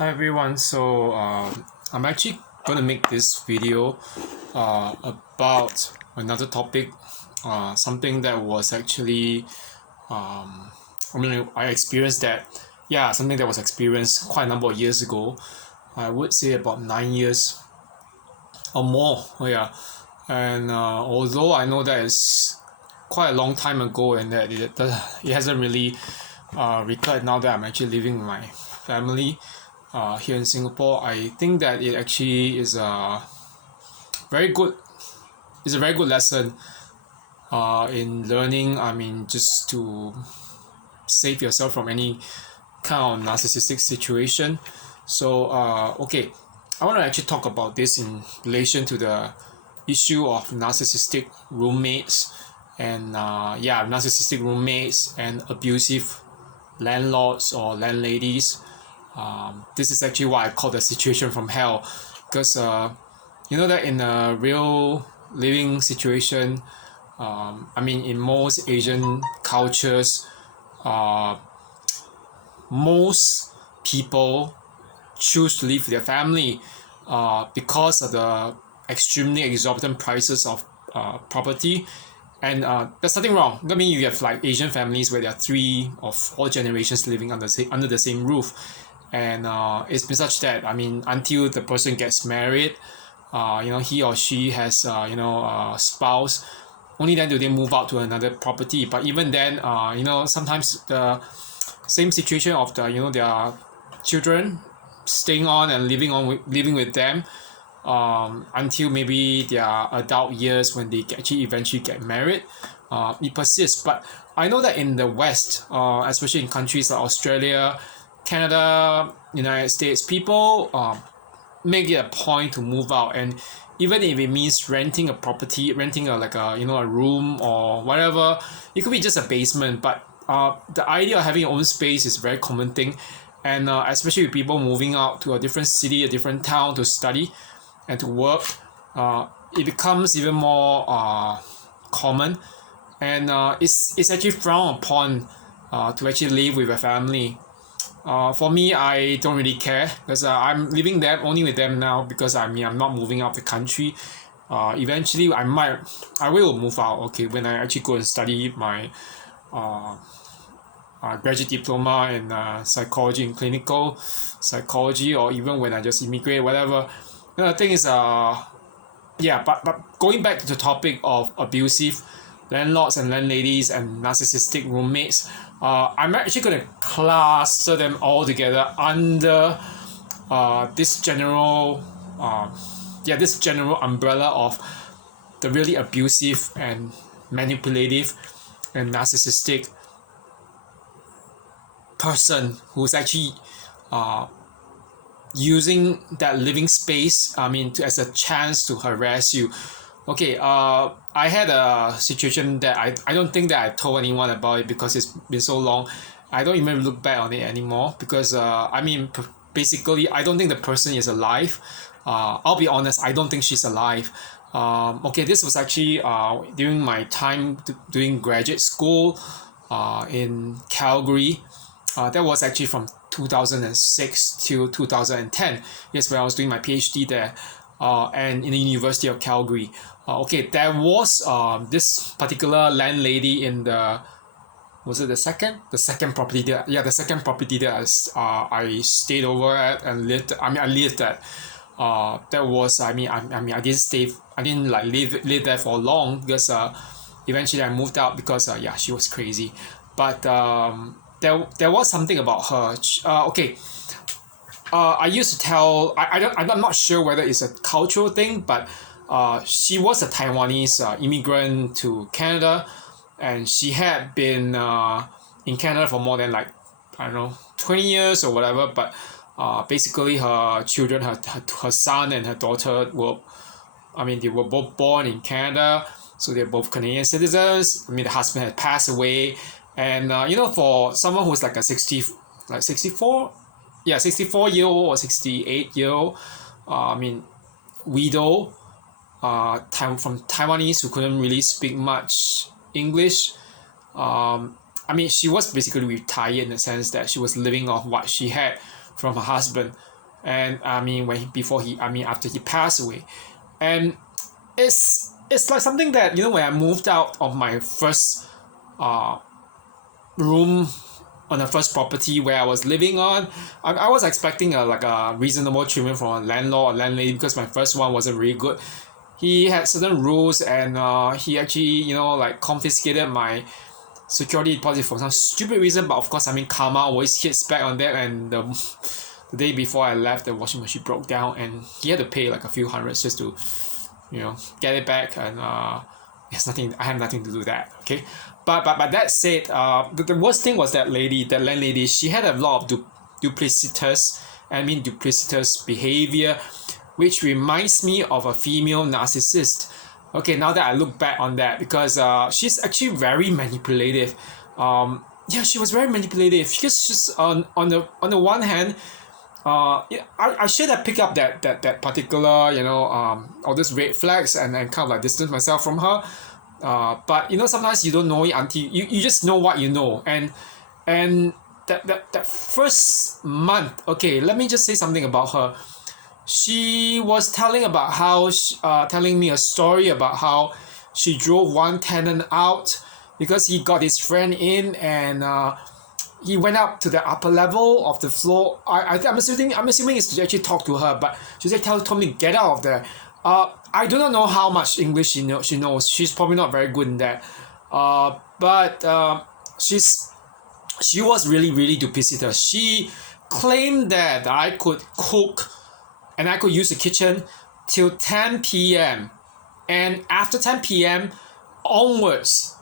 Hi everyone, I'm actually going to make this video about another topic, something that was actually, I experienced that, something that was experienced quite a number of years ago. I would say about 9 years or more, and although I know that is quite a long time ago and that it hasn't really recurred now that I'm actually living with my family here in Singapore. I think that it actually is very good a very good lesson in learning. I mean, just to save yourself from any kind of narcissistic situation. Okay, I want to actually talk about this in relation to the issue of narcissistic roommates and narcissistic roommates and abusive landlords or landladies. This is actually what I call the situation from hell, because you know that in a real living situation, in most Asian cultures, most people choose to live with their family because of the extremely exorbitant prices of property. And there's nothing wrong. I mean, you have like Asian families where there are 3 or 4 generations living under the same roof, and it's been such that until the person gets married, he or she has spouse, only then do they move out to another property. But even then, sometimes the same situation of their children staying on and living with them until maybe their adult years when they actually eventually get married. It persists. But I know that in the West, especially in countries like Australia, Canada, United States, people make it a point to move out, and even if it means renting a property, renting a room or whatever, it could be just a basement. But the idea of having your own space is a very common thing, and especially with people moving out to a different city, a different town to study and to work, it becomes even more common, and it's actually frowned upon to actually live with a family. For me, I don't really care because I'm living there only with them now, because I'm not moving out of the country. Eventually, I will move out. Okay, when I actually go and study my graduate diploma in psychology and clinical psychology, or even when I just immigrate, whatever. The thing is, but going back to the topic of abusive landlords and landladies and narcissistic roommates, I'm actually going to cluster them all together under this general umbrella of the really abusive and manipulative and narcissistic person who's actually using that living space, as a chance to harass you. Okay, I had a situation that I don't think that I told anyone about it because it's been so long. I don't even look back on it anymore because basically I don't think the person is alive. I'll be honest, I don't think she's alive. Okay, this was actually during my time doing graduate school in Calgary. That was actually from 2006 till 2010. Yes, when I was doing my PhD there, and in the University of Calgary. Okay, there was this particular landlady in the second property that the second property that I stayed over at and lived. I lived at. That was I didn't like live there for long because eventually I moved out because she was crazy. But there was something about her. Okay. I used to tell I'm not sure whether it's a cultural thing, but she was a Taiwanese immigrant to Canada, and she had been in Canada for more than 20 years or whatever. But basically her children, her son and her daughter they were both born in Canada, so they're both Canadian citizens. The husband had passed away, and for someone who's like a 64 64-year-old or 68-year-old widow from Taiwanese who couldn't really speak much English. She was basically retired in the sense that she was living off what she had from her husband. and I mean after he passed away. And it's like something that, when I moved out of my first uh room on the first property where I was living on, I was expecting a reasonable treatment from a landlord or landlady, because my first one wasn't really good. He had certain rules, and he actually, like, confiscated my security deposit for some stupid reason. But of course, I mean, karma always hits back on them. And the day before I left, the washing machine broke down, and he had to pay like a few hundreds just to, get it back. And it's nothing. I have nothing to do with that. Okay, but that said, the worst thing was that landlady. She had a lot of duplicitous behavior, which reminds me of a female narcissist. Okay, now that I look back on that, because she's actually very manipulative. Yeah, she was very manipulative, because she's on the one hand, yeah, I should have picked up that particular, all these red flags, and kind of like distance myself from her. But sometimes you don't know it until you just know what you know. And that first month, okay, let me just say something about her. She was telling me a story about how she drove one tenant out because he got his friend in, and he went up to the upper level of the floor. I'm assuming it's to actually talk to her, but she said, told me, get out of there. I do not know how much English she knows. She's probably not very good in that. But she was really, really duplicitous. She claimed that I could cook and I could use the kitchen till 10 p.m. And after 10 p.m. onwards,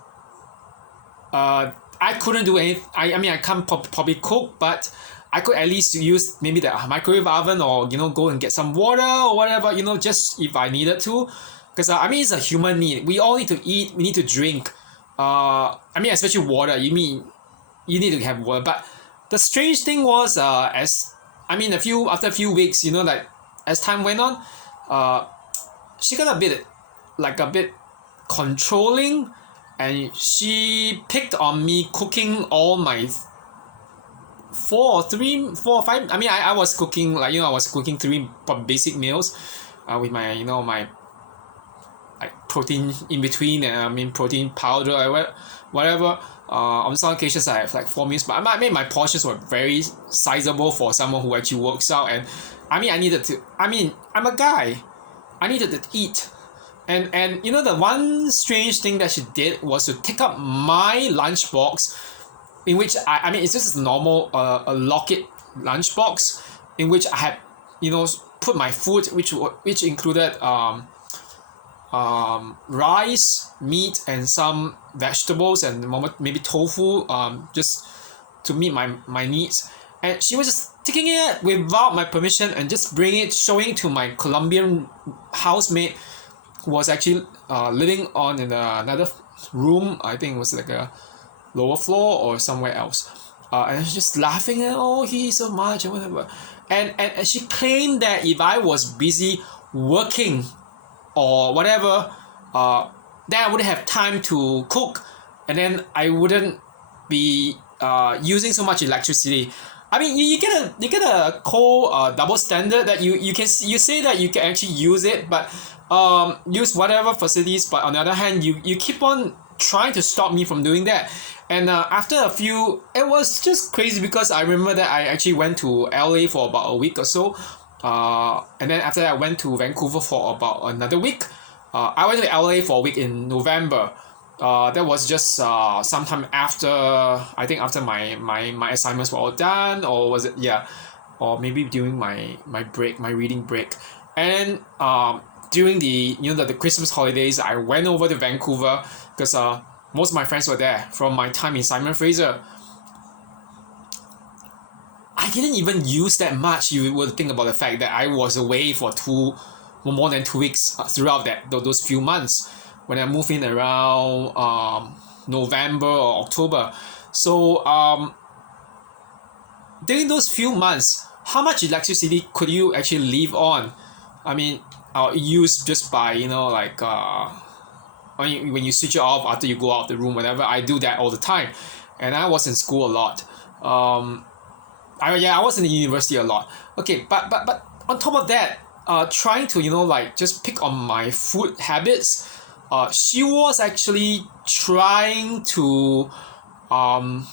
I couldn't do anything. I mean, I can't probably cook, but I could at least use maybe the microwave oven, or go and get some water or whatever, just if I needed to. Because I mean, it's a human need. We all need to eat, we need to drink. I mean, especially water. You need to have water. But the strange thing was, after a few weeks, like, as time went on, she got a bit controlling, and she picked on me cooking all my 4 or 5. I mean, I was cooking, like, I was cooking 3 basic meals, with my my, like, protein in between, and I mean protein powder or whatever. On some occasions I have like 4 meals, but I mean my portions were very sizable for someone who actually works out. And I mean, I'm a guy, I needed to eat. And the one strange thing that she did was to take up my lunchbox, in which I mean, it's just a normal a locket lunchbox, in which I had put my food, which included rice, meat, and some vegetables, and maybe tofu, just to meet my needs. And she was just taking it without my permission and just bringing it, showing to my Colombian housemate, who was actually living in another room. I think it was like a lower floor or somewhere else. And she's just laughing at, oh, he eats so much and whatever. And she claimed that if I was busy working or whatever, then I wouldn't have time to cook, and then I wouldn't be using so much electricity. I mean, you get a cold double standard that you say that you can actually use it, but use whatever facilities, but on the other hand, you keep on trying to stop me from doing that. And after a few, it was just crazy, because I remember that I actually went to LA for about a week or so. And then after that, I went to Vancouver for about another week. I went to LA for a week in November. That was just sometime after, I think after my assignments were all done, or was it, yeah, or maybe during my break, my reading break. And during the Christmas holidays, I went over to Vancouver, because most of my friends were there from my time in Simon Fraser. I didn't even use that much. You would think about the fact that I was away for more than 2 weeks throughout those few months, when I moved in around November or October. So during those few months, how much electricity could you actually live on? I mean, use just by like when you switch it off after you go out of the room, whatever. I do that all the time, and I was in school a lot. I was in the university a lot. Okay, but on top of that, trying to like just pick on my food habits. She was actually trying to um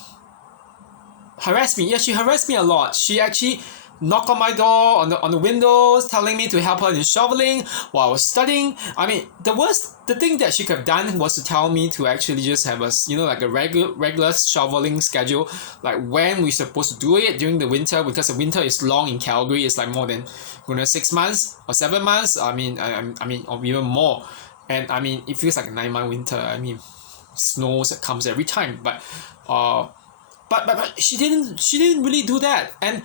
harass me. Yeah, she harassed me a lot. She actually knocked on my door on the windows, telling me to help her in shoveling while I was studying. I mean, the thing that she could have done was to tell me to actually just have a like a regular shoveling schedule, like when we're supposed to do it during the winter, because the winter is long in Calgary. It's like more than 6 months or 7 months. I mean, or even more. And I mean, it feels like a 9-month winter. I mean, snows that comes every time, uh but she didn't really do that. And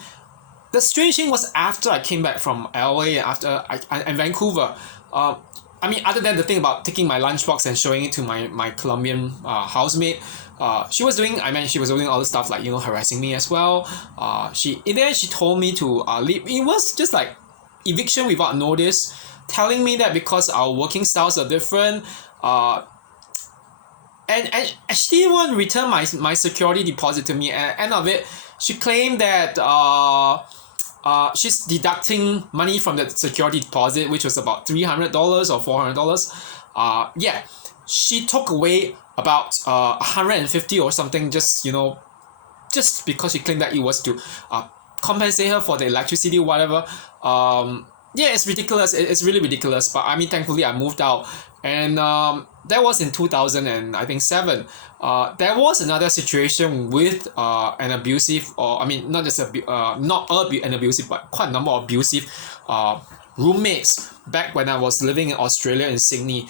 the strange thing was, after I came back from LA, after and Vancouver, I mean, other than the thing about taking my lunchbox and showing it to my Colombian housemate, she was doing all the stuff like harassing me as well. In the end she told me to leave. It was just like eviction without notice, telling me that because our working styles are different. And she didn't want to return my security deposit to me. At the end of it, she claimed that she's deducting money from the security deposit, which was about $300 or $400. Yeah, she took away about 150 or something, just because she claimed that it was to compensate her for the electricity or whatever. Yeah, it's ridiculous. It's really ridiculous. But I mean, thankfully, I moved out, and that was in 2007. There was another situation with an abusive, or I mean, not just an abusive, but quite a number of abusive roommates back when I was living in Australia, in Sydney.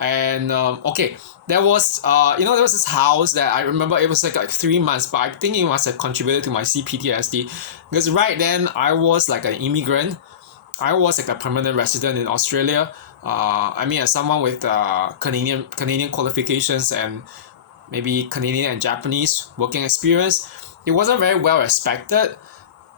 And okay, there was there was this house that I remember. It was like 3 months, but I think it must have contributed to my CPTSD, because right then I was like an immigrant. I was like a permanent resident in Australia. I mean, as someone with Canadian qualifications and maybe Canadian and Japanese working experience, it wasn't very well respected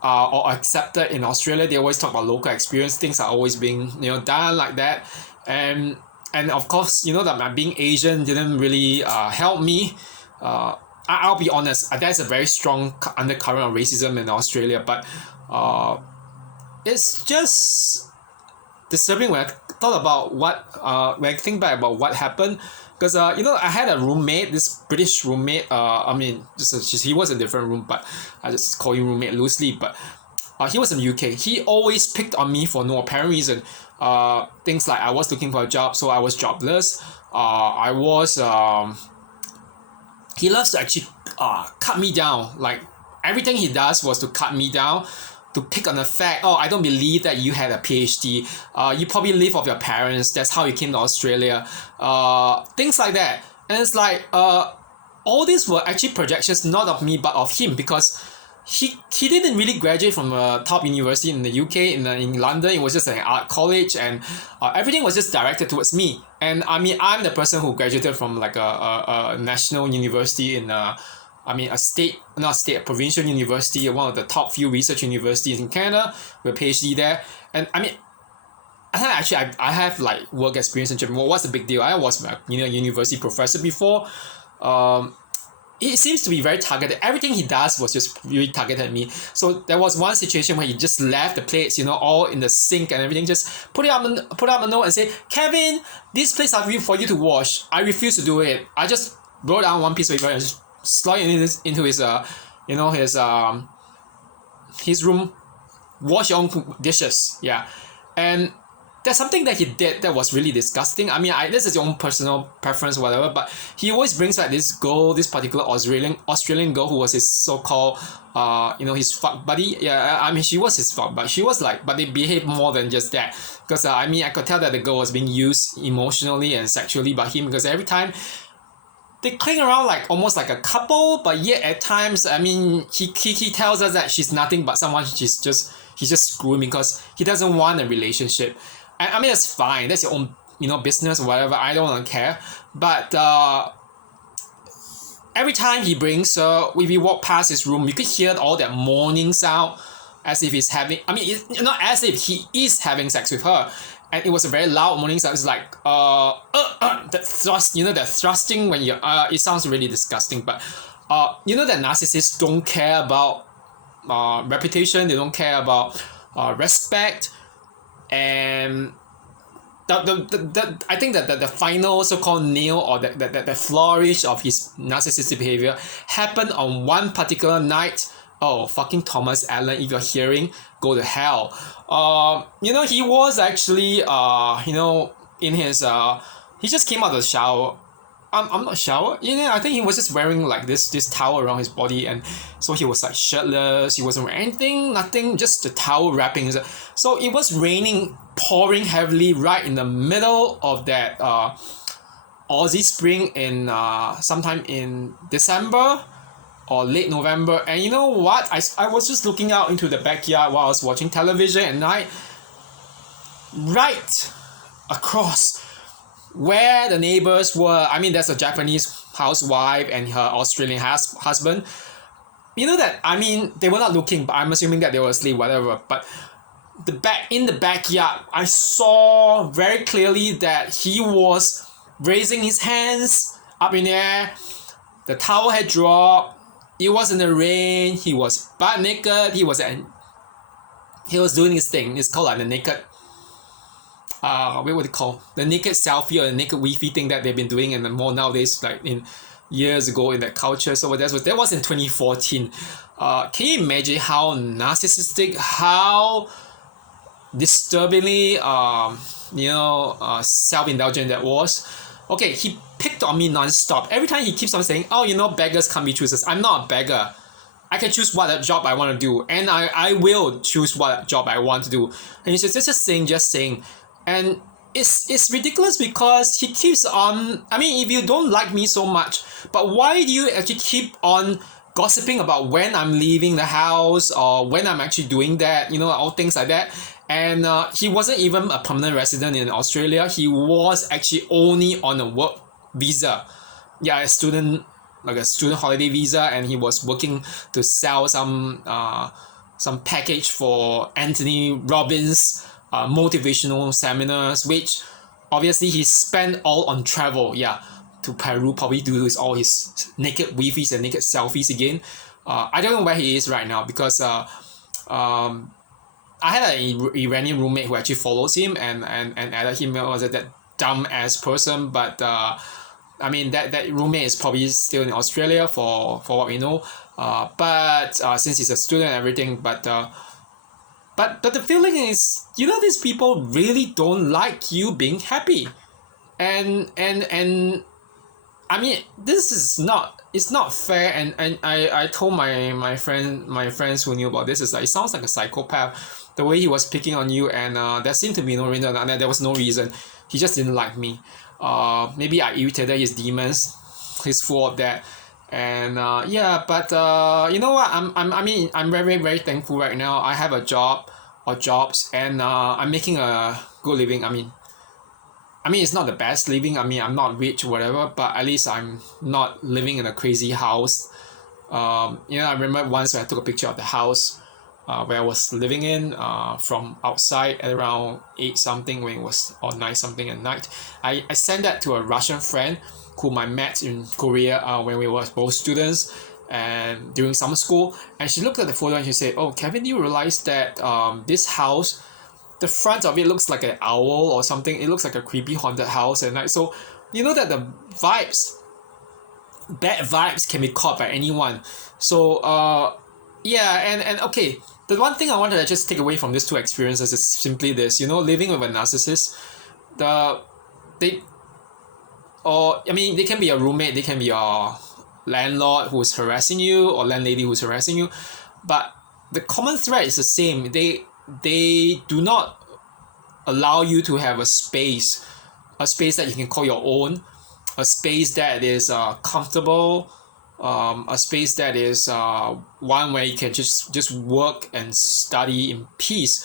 or accepted in Australia. They always talk about local experience. Things are always being done like that, and of course that my being Asian didn't really help me. I'll be honest, there's a very strong undercurrent of racism in Australia, but it's just disturbing when I thought about when I think back about what happened, because I had a roommate, this British roommate. I mean, he was in a different room, but I just call him roommate loosely. But he was in the UK. He always picked on me for no apparent reason. Things like I was looking for a job, so I was jobless. He loves to actually cut me down. Like, everything he does was to cut me down, to pick on the fact, oh, I don't believe that you had a PhD. You probably live off your parents. That's how you came to Australia. Things like that. And it's like, all these were actually projections, not of me, but of him, because he didn't really graduate from a top university in the UK, in London. It was just an art college, and everything was just directed towards me. And I mean, I'm the person who graduated from like a national university in a provincial university, one of the top few research universities in Canada, with a PhD there. And I mean, I have like work experience in Japan. Well, what's the big deal? I was a university professor before. It seems to be very targeted. Everything he does was just really targeted at me. So there was one situation where he just left the plates, all in the sink and everything, just put up a note and say, "Kevin, these plates are for you to wash." I refuse to do it. I just wrote down one piece of paper and just slide it into his room. Wash your own dishes. Yeah. And there's something that he did that was really disgusting. I mean, this is your own personal preference, whatever, but he always brings back this particular Australian girl who was his so-called his fuck buddy. Yeah, I mean, she was his fuck, but she was like, but they behaved more than just that, because I mean, I could tell that the girl was being used emotionally and sexually by him, because every time they cling around like almost like a couple, but yet at times, I mean, he tells us that she's nothing but someone he's just screwing because he doesn't want a relationship. And I mean, that's fine. That's your own business or whatever. I don't care. But every time he brings her, if we walk past his room, you could hear all that moaning sound, as if he's having. I mean, it's not as if he is having sex with her. And it was a very loud moaning sound. It's like that thrust, that thrusting when you it sounds really disgusting. But that narcissists don't care about reputation. They don't care about respect. And I think that the final so-called nail, or the flourish of his narcissistic behavior happened on one particular night. Oh, fucking Thomas Allen, if you're hearing, go to hell. He was actually, in his, he just came out of the shower. I'm not shower. I think he was just wearing like this towel around his body, and so he was like shirtless. He wasn't wearing anything, nothing, just the towel wrapping. So it was raining, pouring heavily right in the middle of that Aussie spring in sometime in December or late November. And you know what? I was just looking out into the backyard while I was watching television at night. Right across where the neighbors were, I mean, there's a Japanese housewife and her Australian husband. You know that, I mean, they were not looking, but I'm assuming that they were asleep, whatever. But in the backyard, I saw very clearly that he was raising his hands up in the air. The towel had dropped. It was in the rain. He was butt naked. He was doing his thing. It's called like the naked. What would it call? The naked selfie or the naked Wi-Fi thing that they've been doing, and more nowadays, like in years ago in that culture. So that was in 2014. Can you imagine how narcissistic, how disturbingly, self-indulgent that was? Okay, he picked on me non-stop. Every time he keeps on saying, beggars can't be choosers. I'm not a beggar. I can choose what job I want to do, and I will choose what job I want to do. And he says, just saying. And it's ridiculous because he keeps on, I mean, if you don't like me so much, but why do you actually keep on gossiping about when I'm leaving the house or when I'm actually doing that, all things like that. And he wasn't even a permanent resident in Australia. He was actually only on a work visa. Yeah, a student holiday visa, and he was working to sell some package for Anthony Robbins motivational seminars, which obviously he spent all on travel, to Peru, probably do all his naked Wi-Fis and naked selfies again. I don't know where he is right now, because I had an Iranian roommate who actually follows him and added him. Was that dumb ass person, but I mean that roommate is probably still in Australia for what we know. But since he's a student and everything, but the feeling is, these people really don't like you being happy, and I mean, it's not fair. And I told my friends who knew about this, is like, it sounds like a psychopath, the way he was picking on you. And there seemed to be no reason, and there was no reason. He just didn't like me. Maybe I irritated his demons. He's full of that. And but you know what? I'm very, very thankful right now. I have a job or jobs, and I'm making a good living. I mean, it's not the best living. I mean, I'm not rich or whatever, but at least I'm not living in a crazy house. I remember once when I took a picture of the house where I was living in from outside at around 8 something when it was, or 9 something at night. I sent that to a Russian friend whom I met in Korea when we were both students and during summer school. And she looked at the photo and she said, "Oh, Kevin, you realize that this house, the front of it looks like an owl or something. It looks like a creepy haunted house at night." So you know that the bad vibes can be caught by anyone. So and okay, the one thing I wanted to just take away from these two experiences is simply this: living with a narcissist, they can be a roommate, they can be a landlord who's harassing you, or landlady who's harassing you, but the common thread is the same. They do not allow you to have a space that you can call your own, a space that is comfortable, a space that is one where you can just work and study in peace.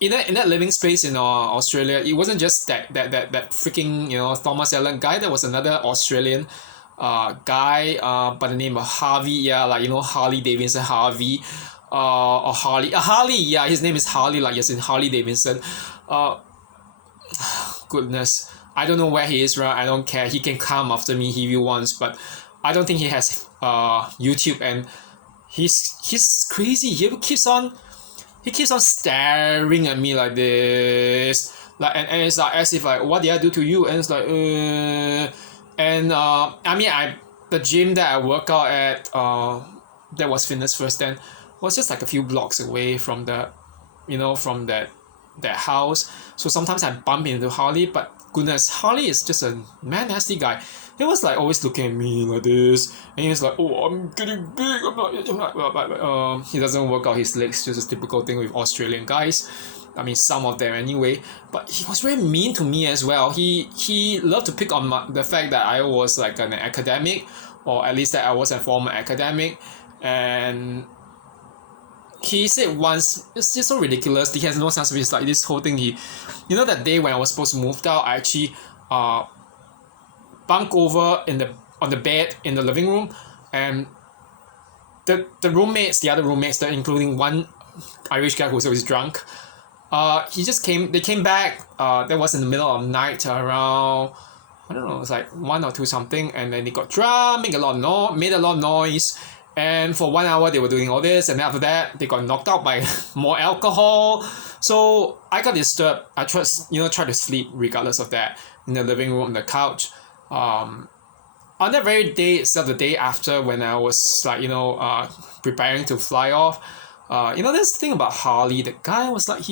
In that living space in Australia, it wasn't just that freaking Thomas Allen guy. There was another Australian guy by the name of Harvey. Harley Davidson Harvey. Or Harley, his name is Harley, like yes, in Harley Davidson. Goodness, I don't know where he is, right? I don't care. He can come after me if he wants, but I don't think he has YouTube, and he's crazy. He keeps on staring at me like this, like, and it's like as if like, what did I do to you? And it's like and I mean, the gym that I work out at, that was Fitness First then, was just like a few blocks away from the, from that house. So sometimes I bump into Harley, but goodness, Harley is just a man nasty guy. He was like always looking at me like this, and he's like, "Oh, I'm getting big. I'm not." But he doesn't work out his legs. Just a typical thing with Australian guys. I mean, some of them anyway. But he was very mean to me as well. He loved to pick on the fact that I was like an academic, or at least that I was a former academic, and he said once, it's just so ridiculous. He has no sense of it. It's like this whole thing. That day when I was supposed to move out, I actually bunk over on the bed in the living room, and the other roommates, including one Irish guy who was always drunk, they came back, that was in the middle of the night, around, I don't know, it was like 1 or 2 something, and then they got drunk, made a lot of noise, and for 1 hour they were doing all this, and then after that they got knocked out by more alcohol. So I got disturbed. I tried to sleep regardless of that, in the living room, on the couch. On that very day itself, the day after, when I was like, preparing to fly off, this thing about Harley, the guy was like,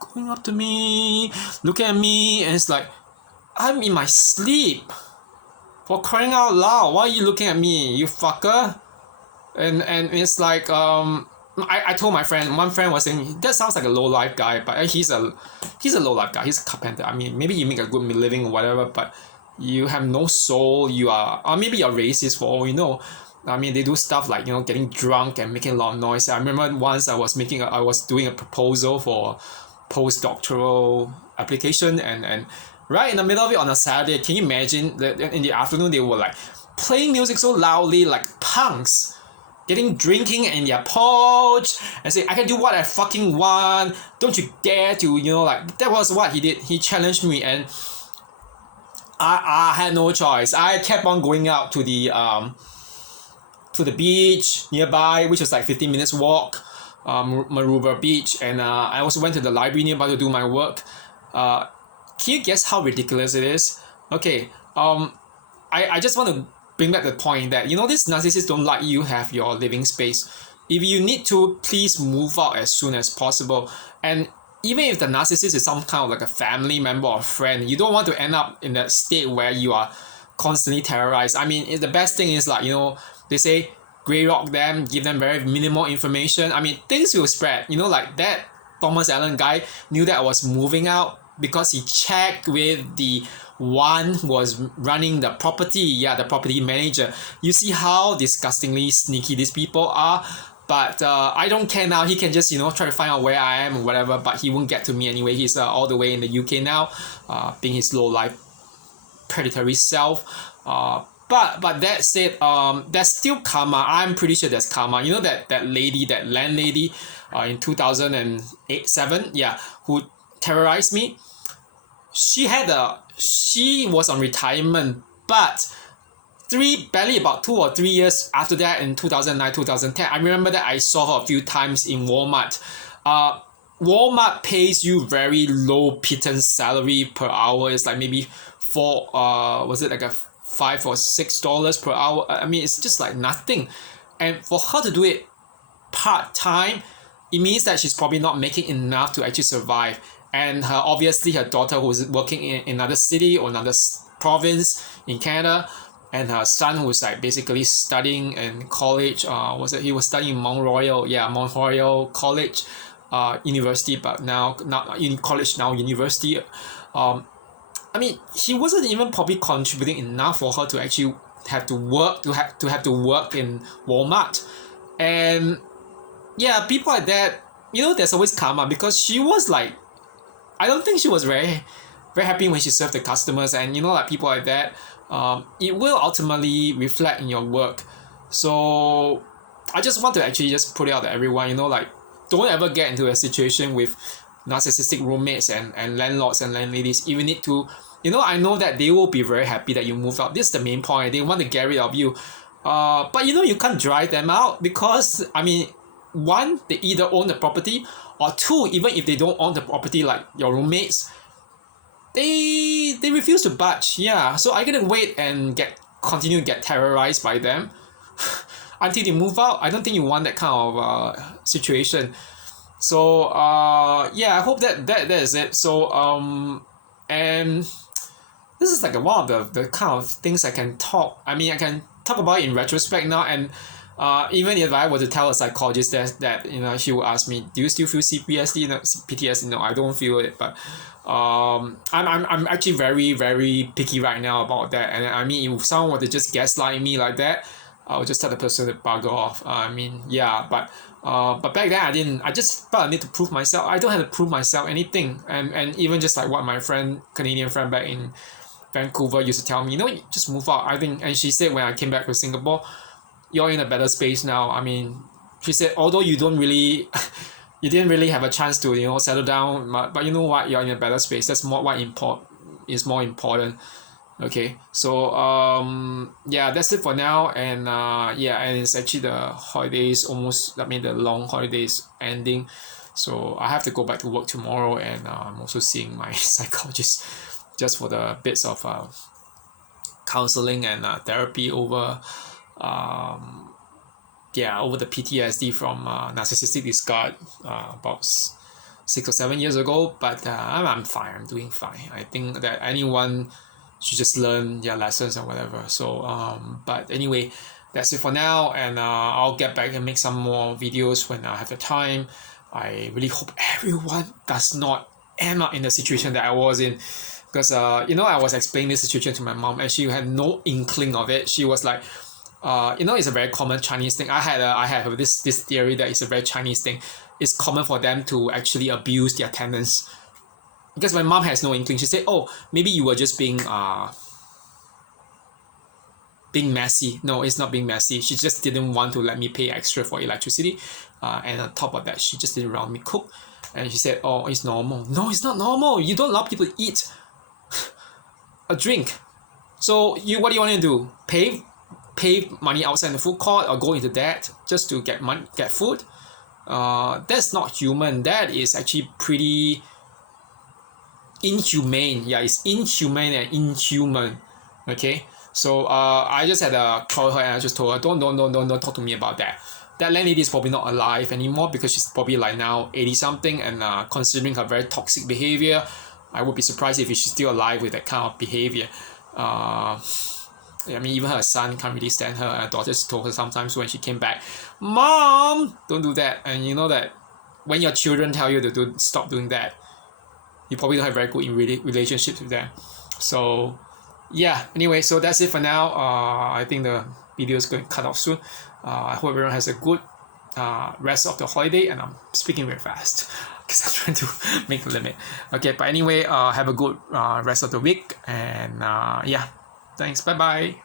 going up to me, looking at me, and it's like, I'm in my sleep. For crying out loud, why are you looking at me, you fucker? And it's like, I told my friend, one friend was saying, that sounds like a low life guy, but he's a low life guy. He's a carpenter. I mean, maybe you make a good living or whatever, but you have no soul. You are, or maybe you're racist for all you know. I mean, they do stuff like, getting drunk and making a lot of noise. I remember once I was doing a proposal for postdoctoral application, and right in the middle of it on a Saturday, can you imagine that in the afternoon they were like playing music so loudly, like punks, drinking in their porch, and say, I can do what I fucking want, don't you dare to, like, that was what he did. He challenged me, and I had no choice. I kept on going out to the beach nearby, which was like 15 minutes walk, Maruba Beach, and I also went to the library nearby to do my work. Can you guess how ridiculous it is? Okay, I just want to bring back the point that, these narcissists don't like you have your living space. If you need to, please move out as soon as possible. And even if the narcissist is some kind of like a family member or friend, you don't want to end up in that state where you are constantly terrorized. I mean, the best thing is like, they say, grey rock them, give them very minimal information. I mean, things will spread. Like that Thomas Allen guy knew that I was moving out because he checked with the one who was running the property, the property manager. You see how disgustingly sneaky these people are. But I don't care now. He can just, try to find out where I am or whatever, but he won't get to me anyway. He's all the way in the UK now, being his low-life predatory self. But that said, there's still karma. I'm pretty sure there's karma. That lady, that landlady, in 2008-7, who terrorized me. She was on retirement, but barely about 2 or 3 years after that, in 2009, 2010, I remember that I saw her a few times in Walmart. Walmart pays you very low pittance salary per hour. It's like maybe was it like a $5 or $6 per hour? I mean, it's just like nothing. And for her to do it part-time, it means that she's probably not making enough to actually survive. And obviously her daughter, who's working in another city or another province in Canada, and her son, who's like basically studying in college, he was studying Mount Royal College, university, but now not in college, now university. I mean, he wasn't even probably contributing enough for her to actually have to work in Walmart. And people like that, there's always karma, because she was like, I don't think she was very, very happy when she served the customers, and like people like that, it will ultimately reflect in your work. So I just want to actually just put it out to everyone, like, don't ever get into a situation with narcissistic roommates and landlords and landladies. You need to, I know that they will be very happy that you move out. This is the main point. They want to get rid of you. But you know, you can't drive them out because, I mean, one, they either own the property, or two, even if they don't own the property like your roommates, they refuse to budge. Yeah, so I'm gonna wait and continue to get terrorized by them until they move out. I don't think you want that kind of situation. So yeah, I hope that is it. So and this is like one of the kind of things I can talk. I mean, I can talk about it in retrospect now, and even if I were to tell a psychologist that you know, she would ask me, do you still feel CPSD? No, PTSD? No, I don't feel it. But I'm actually very, very picky right now about that. And I mean, if someone were to just gaslight me like that, I would just tell the person to bugger off. I mean, yeah, but back then I just felt I need to prove myself. I don't have to prove myself anything. And even just like what my Canadian friend back in Vancouver used to tell me, you know, you just move out. I think, and she said when I came back to Singapore, you're in a better space now. I mean, she said, although you don't really, you didn't really have a chance to, you know, settle down, but you know what, you're in a better space. That's is more important. Okay, so yeah, that's it for now. And yeah, and it's actually the holidays almost, I mean, the long holidays ending, so I have to go back to work tomorrow. And I'm also seeing my psychologist just for the bits of counseling and therapy over yeah, over the PTSD from narcissistic discard about 6 or 7 years ago. But I'm fine. I'm doing fine. I think that anyone should just learn their lessons and whatever. So but anyway, that's it for now. And I'll get back and make some more videos when I have the time. I really hope everyone does not end up in the situation that I was in. Because you know, I was explaining this situation to my mom, and she had no inkling of it. She was like, you know, it's a very common Chinese thing. I have this theory that it's a very Chinese thing. It's common for them to actually abuse their tenants. Because my mom has no inkling. She said, "Oh, maybe you were just being messy." No, it's not being messy. She just didn't want to let me pay extra for electricity, and on top of that, she just didn't allow me cook. And she said, "Oh, it's normal." No, it's not normal. You don't allow people to eat a drink. So what do you want to do? Pay money outside in the food court, or go into debt just to get food? That's not human. That is actually pretty inhumane. Yeah, it's inhumane and inhuman. Okay, so I just had to call her, and I just told her, don't talk to me about that. That landlady is probably not alive anymore, because she's probably like now 80 something, and considering her very toxic behavior, I would be surprised if she's still alive with that kind of behavior. I mean, even her son can't really stand her. Her daughter told her sometimes when she came back, "Mom, don't do that." And you know that when your children tell you to stop doing that, you probably don't have very good relationships with them. So yeah, anyway, so that's it for now. I think the video is going to cut off soon. I hope everyone has a good rest of the holiday, and I'm speaking very fast because I'm trying to make the limit. Okay, but anyway, have a good rest of the week, and yeah, thanks, bye bye.